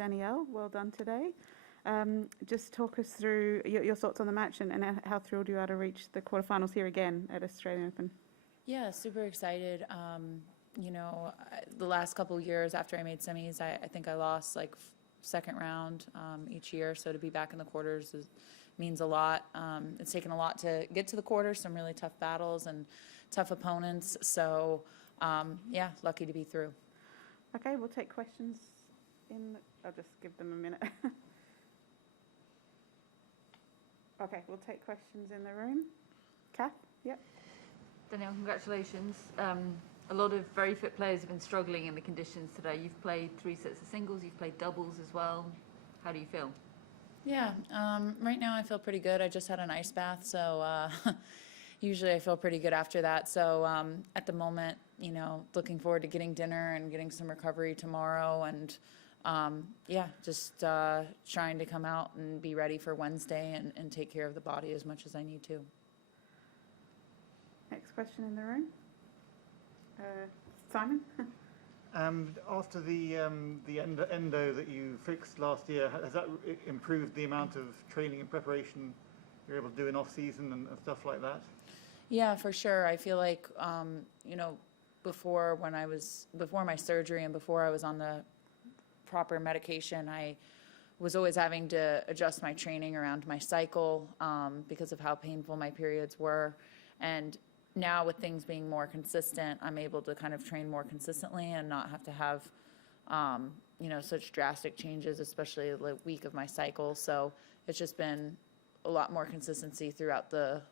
Danielle. Well done today. Just talk us through your thoughts on the match and how thrilled you are to reach the quarterfinals here again at Australian Open. Yeah, super excited. The last couple of years after I made semis, I think I lost like second round each year. So to be back in the quarters means a lot. It's taken a lot to get to the quarters, some really tough battles and tough opponents. So yeah, lucky to be through. Okay, we'll take questions I'll just give them a minute. Okay, we'll take questions in the room. Kath, yep. Danielle, congratulations. A lot of very fit players have been struggling in the conditions today. You've played 3 sets of singles, you've played doubles as well. How do you feel? Yeah, right now I feel pretty good. I just had an ice bath, so usually I feel pretty good after that. So at the moment, looking forward to getting dinner and getting some recovery tomorrow, and just trying to come out and be ready for Wednesday and take care of the body as much as I need to. Next question in the room. Simon? After the endo that you fixed last year, has that improved the amount of training and preparation you're able to do in off-season and stuff like that? Yeah, for sure. I feel like, before my surgery and before I was on the proper medication, I was always having to adjust my training around my cycle because of how painful my periods were. And now with things being more consistent, I'm able to kind of train more consistently and not have to have, such drastic changes, especially the week of my cycle. So it's just been a lot more consistency throughout the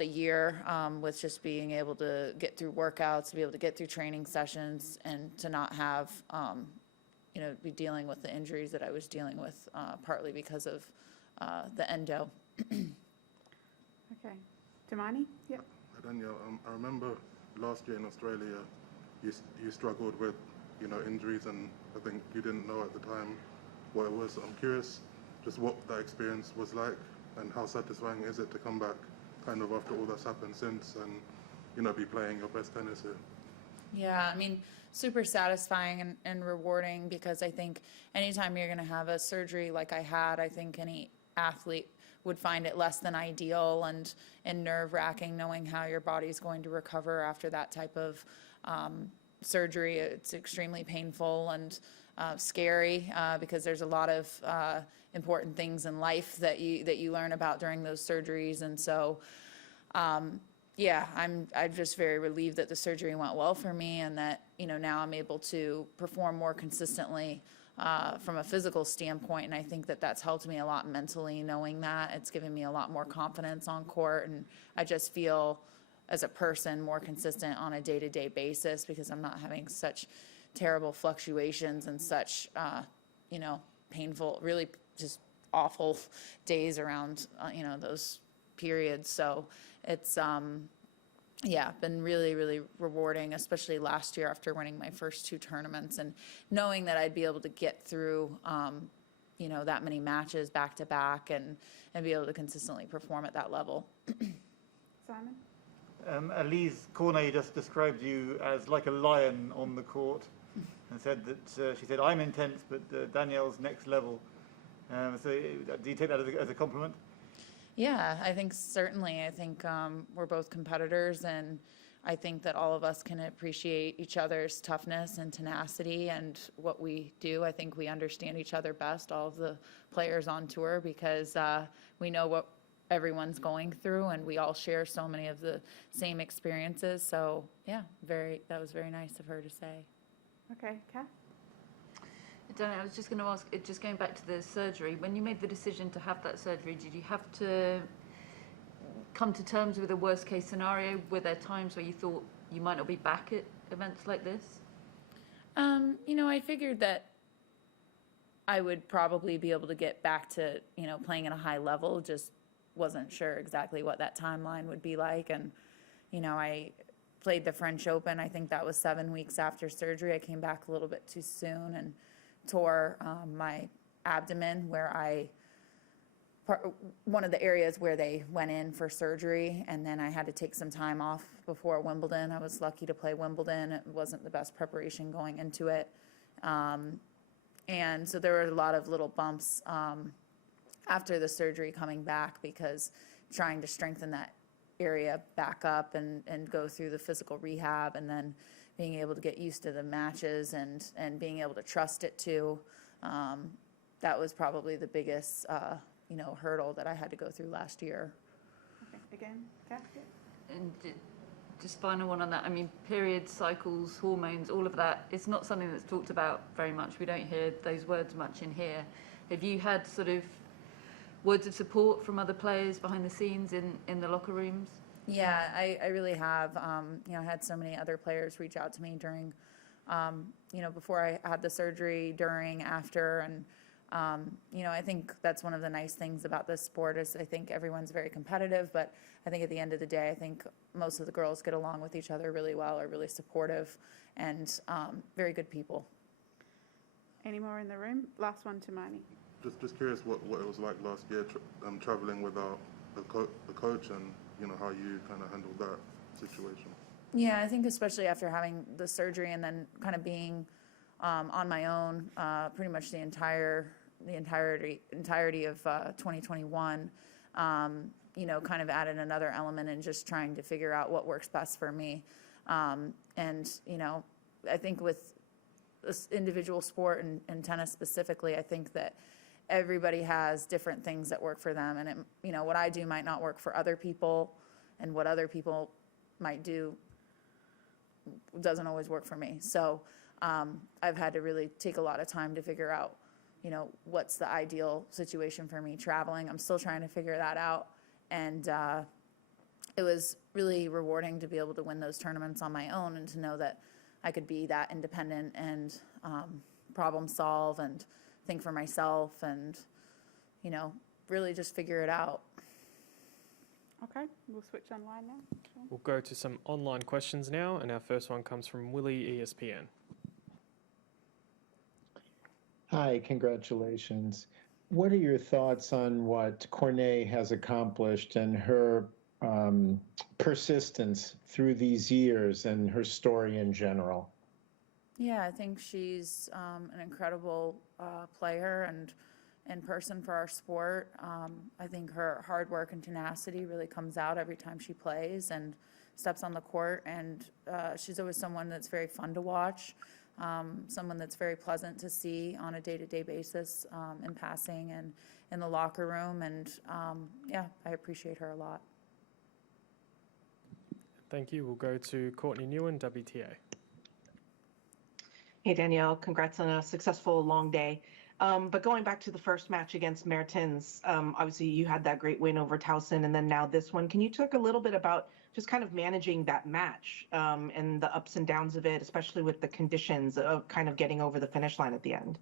year, with just being able to get through workouts, to be able to get through training sessions, and to not have, be dealing with the injuries that I was dealing with, partly because of the endo. Okay. Damani? Yep. Danielle, I remember last year in Australia, you struggled with, injuries, and I think you didn't know at the time what it was. I'm curious just what that experience was like and how satisfying is it to come back kind of after all that's happened since and, be playing your best tennis here. Yeah, I mean, super satisfying and rewarding, because I think anytime you're going to have a surgery like I had, I think any athlete would find it less than ideal and nerve-wracking knowing how your body's going to recover after that type of surgery. It's extremely painful and scary because there's a lot of important things in life that you learn about during those surgeries. And so I'm just very relieved that the surgery went well for me, and that now I'm able to perform more consistently from a physical standpoint. And I think that that's helped me a lot mentally, knowing that. It's given me a lot more confidence on court, and I just feel as a person more consistent on a day-to-day basis because I'm not having such terrible fluctuations and such painful, really just awful days around those periods. So it's been really, really rewarding, especially last year after winning my first 2 tournaments and knowing that I'd be able to get through, that many matches back to back and be able to consistently perform at that level. Simon? Elise Cornet just described you as like a lion on the court and said that, she said, I'm intense, but Danielle's next level. So do you take that as a compliment? Yeah, I think certainly. I think we're both competitors, and I think that all of us can appreciate each other's toughness and tenacity and what we do. I think we understand each other best, all of the players on tour, because we know what everyone's going through, and we all share so many of the same experiences. So yeah, that was very nice of her to say. Okay, Kath? Danielle, I was just going to ask, just going back to the surgery, when you made the decision to have that surgery, did you have to come to terms with a worst case scenario? Were there times where you thought you might not be back at events like this? I figured that I would probably be able to get back to, playing at a high level. Just wasn't sure exactly what that timeline would be like. And, I played the French Open. I think that was 7 weeks after surgery. I came back a little bit too soon and tore my abdomen, one of the areas where they went in for surgery, and then I had to take some time off before Wimbledon. I was lucky to play Wimbledon. It wasn't the best preparation going into it. And so there were a lot of little bumps after the surgery coming back, because trying to strengthen that area back up and go through the physical rehab, and then being able to get used to the matches and being able to trust it too. That was probably the biggest, hurdle that I had to go through last year. Okay, again, Kath? And just final one on that. I mean, periods, cycles, hormones, all of that, it's not something that's talked about very much. We don't hear those words much in here. Have you had sort of words of support from other players behind the scenes in the locker rooms? Yeah, I really have. I had so many other players reach out to me during, before I had the surgery, during, after, and I think that's one of the nice things about this sport is I think everyone's very competitive, but I think at the end of the day, I think most of the girls get along with each other really well, are really supportive, and very good people. Any more in the room? Last one to Marnie. Just curious what it was like last year, traveling without the coach, and how you kind of handled that situation. Yeah, I think especially after having the surgery and then kind of being on my own pretty much the entirety of 2021, kind of added another element in just trying to figure out what works best for me. I think with this individual sport and tennis specifically, I think that everybody has different things that work for them, and what I do might not work for other people, and what other people might do doesn't always work for me. So I've had to really take a lot of time to figure out, what's the ideal situation for me traveling. I'm still trying to figure that out, and it was really rewarding to be able to win those tournaments on my own, and to know that I could be that independent and problem solve and think for myself, and really just figure it out. Okay, we'll switch online now. Sean? We'll go to some online questions now, and our first one comes from Willie, ESPN. Hi, congratulations. What are your thoughts on what Cornet has accomplished and her persistence through these years and her story in general? Yeah, I think she's an incredible player and person for our sport. I think her hard work and tenacity really comes out every time she plays and steps on the court, and she's always someone that's very fun to watch, someone that's very pleasant to see on a day-to-day basis in passing and in the locker room, and I appreciate her a lot. Thank you. We'll go to Courtney Newen, WTA. Hey, Danielle, congrats on a successful long day. But going back to the first match against Mertens, obviously you had that great win over Towson, and then now this one. Can you talk a little bit about just kind of managing that match and the ups and downs of it, especially with the conditions of kind of getting over the finish line at the end?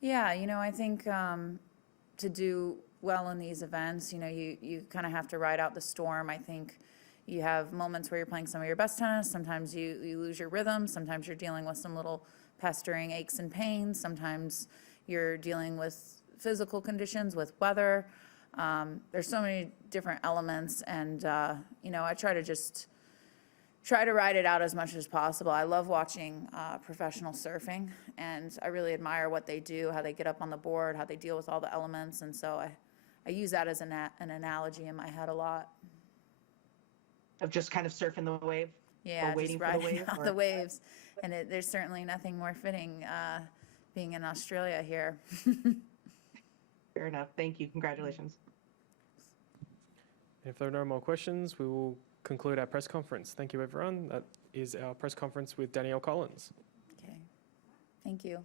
Yeah, I think to do well in these events, you kind of have to ride out the storm. I think you have moments where you're playing some of your best tennis. Sometimes you lose your rhythm. Sometimes you're dealing with some little pestering aches and pains. Sometimes you're dealing with physical conditions, with weather. There's so many different elements, and I try to ride it out as much as possible. I love watching professional surfing, and I really admire what they do, how they get up on the board, how they deal with all the elements, and so I use that as an analogy in my head a lot. Of just kind of surfing the wave? Yeah, or waiting just riding for the wave? out the waves. And there's certainly nothing more fitting being in Australia here. Fair enough. Thank you. Congratulations. If there are no more questions, we will conclude our press conference. Thank you, everyone. That is our press conference with Danielle Collins. Okay. Thank you.